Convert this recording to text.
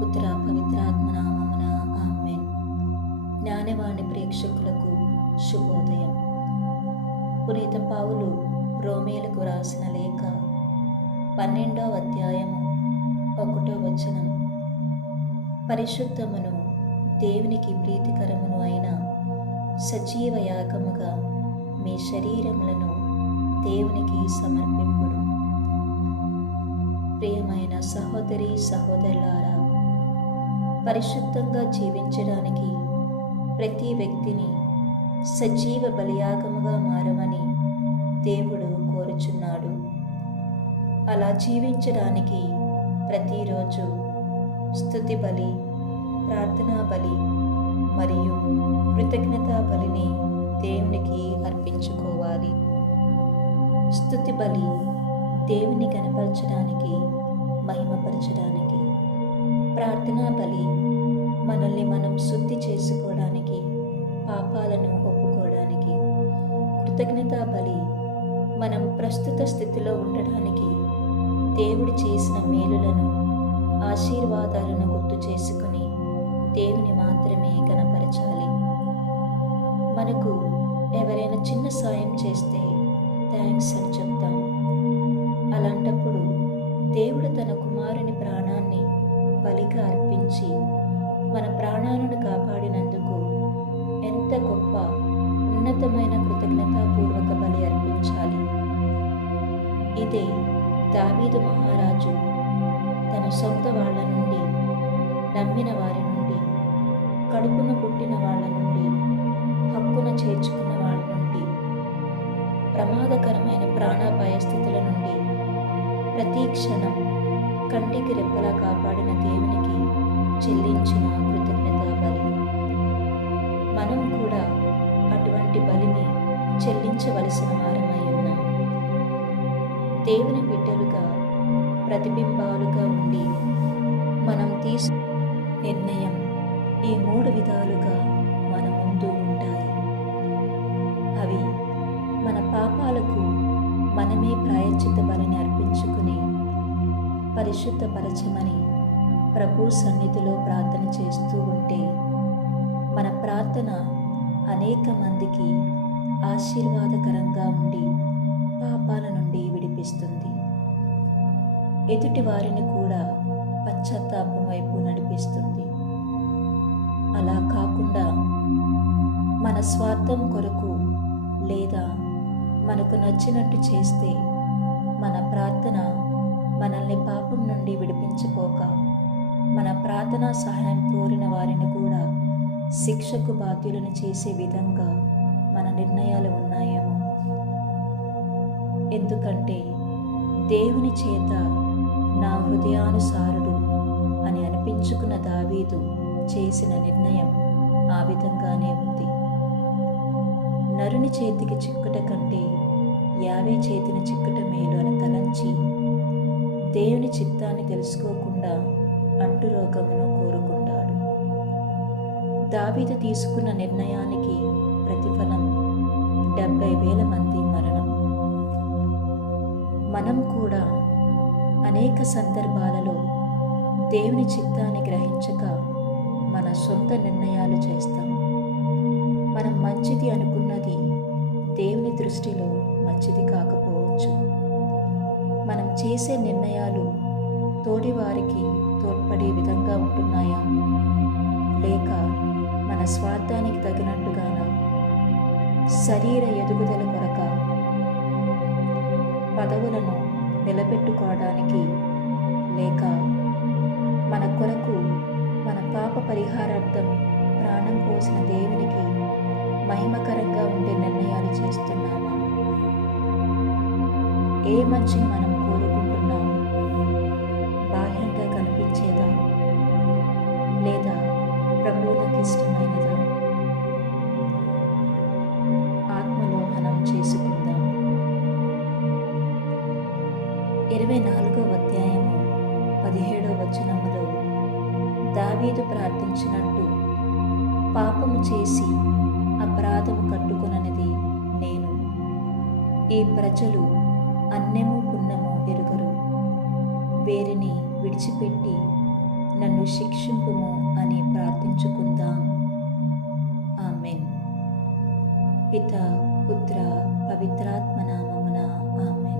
పుత్ర పవిత్రాత్మ నామమున ఆమేన్. జ్ఞానవాణి ప్రేక్షకులకు శుభోదయం. పునీత పౌలు రోమీయులకు రాసిన లేఖ 12వ అధ్యాయము 1వ వచనం. పరిశుద్ధమును దేవునికి ప్రీతికరమును అయిన సజీవ యాగముగా మీ శరీరములను దేవునికి సమర్పింపుడు. ప్రియమైన సహోదరి సహోదరులారా, పరిశుద్ధంగా జీవించడానికి ప్రతి వ్యక్తిని సజీవ బలియాగముగా మారమని దేవుడు కోరుచున్నాడు. అలా జీవించడానికి ప్రతిరోజు స్తుతి బలి, ప్రార్థనా బలి మరియు కృతజ్ఞతా బలిని దేవునికి అర్పించుకోవాలి. స్తుతి బలి దేవుని కనపరచడానికి, మహిమపరచడానికి. ప్రార్థనా బలి మనల్ని మనం శుద్ధి చేసుకోవడానికి, పాపాలను ఒప్పుకోవడానికి. కృతజ్ఞతా బలి మనం ప్రస్తుత స్థితిలో ఉండడానికి, దేవుడు చేసిన మేలులను, ఆశీర్వాదాలను గుర్తు చేసుకుని దేవుని మాత్రమే కనపరచాలి. మనకు ఎవరైనా చిన్న సాయం చేస్తే థ్యాంక్స్ అని చెప్తాం. అలాంటప్పుడు దేవుడు తన కుమారుని ప్రాణాన్ని బలిగా అర్పించి మన ప్రాణాలను కాపాడినందుకు ఎంత గొప్ప ఉన్నతమైన కృతజ్ఞతాపూర్వక బలి అర్పించాలి. ఇదే దావీదు మహారాజు తన సొంత వాళ్ళ నుండి, నమ్మిన వారి నుండి, కడుపున పుట్టిన వాళ్ళ నుండి, హక్కున చేర్చుకున్న వాళ్ళ నుండి, ప్రమాదకరమైన ప్రాణాపాయ స్థితుల నుండి ప్రతి క్షణం కంటికి రెప్పలా కాపాడిన దేవునికి చెల్లించిన కృతజ్ఞతా బలి. మనం కూడా అటువంటి బలిని చెల్లించవలసిన వారమై ఉన్నాం. దేవుని బిడ్డలుగా, ప్రతిబింబాలుగా ఉండి మనం నిర్ణయం ఈ 3 విధాలుగా మన ముందు ఉంటాయి. అవి మన పాపాలకు మనమే ప్రాయశ్చిత్త బలిని అర్పించుకుని పరిశుద్ధపరచమని ప్రభు సన్నిధిలో ప్రార్థన చేస్తూ ఉంటే మన ప్రార్థన అనేక మందికి ఆశీర్వాదకరంగా ఉండి పాపాల నుండి విడిపిస్తుంది. ఎదుటి వారిని కూడా పశ్చాత్తాపం వైపు నడిపిస్తుంది. అలా కాకుండా మన స్వార్థం కొరకు లేదా మనకు నచ్చినట్టు చేస్తే మన ప్రార్థన మనల్ని పాపం నుండి విడిపించపోక మన ప్రార్థనా సహాయం కోరిన వారిని కూడా శిక్షకు బాధ్యులను చేసే విధంగా మన నిర్ణయాలు ఉన్నాయేమో. ఎందుకంటే దేవుని చేత నా హృదయానుసారుడు అని అనిపించుకున్న దావీదు చేసిన నిర్ణయం ఆ విధంగానే ఉంది. నరుని చేతికి చిక్కుట కంటే యావే చేతిని చిక్కుట మేలు అని తలంచి దేవుని చిత్తాన్ని తెలుసుకోకుండా అంటురోగమును కోరుకుంటాడు. దావీదు తీసుకున్న నిర్ణయానికి ప్రతిఫలం 70,000 మంది మరణం. మనం కూడా అనేక సందర్భాలలో దేవుని చిత్తాన్ని గ్రహించక మన సొంత నిర్ణయాలు చేస్తాం. మనం మంచిది అనుకున్నది దేవుని దృష్టిలో మంచిది కాకపోవచ్చు. మనం చేసే నిర్ణయాలు తోడివారికి తోడ్పడే విధంగా ఉంటున్నాయా, లేక మన స్వార్థానికి తగినట్టుగానా, శరీర ఎదుగుదల కొరక, పదవులను నిలబెట్టుకోవడానికి, లేక మన కొరకు మన పాప పరిహారార్థం ప్రాణం పోసిన దేవునికి మహిమకరంగా ఉండే నిర్ణయాలు చేస్తున్నామా? ఏ మంచిని మనం కోరుకుంటున్నాం? బాహ్యంగా కనిపించేదా, లేదా ప్రభువులకు ఇష్టమైనదా? ఆత్మలోహనం చేసుకుందాం. 24వ అధ్యాయము 17వ వచనములో దావీదు ప్రార్థించినట్టు పాపము చేసి అపరాధము కట్టుకొననిది నేను. ఈ ప్రజలు అన్నెము పున్నము ఎరుగరు. వేరిని విడిచిపెట్టి నన్ను నన్ను శిక్షింపుము అని ప్రార్థించుకుందాం. ఆమెన్. పిత, పుత్ర, పవిత్రాత్మ నామమున ఆమెన్.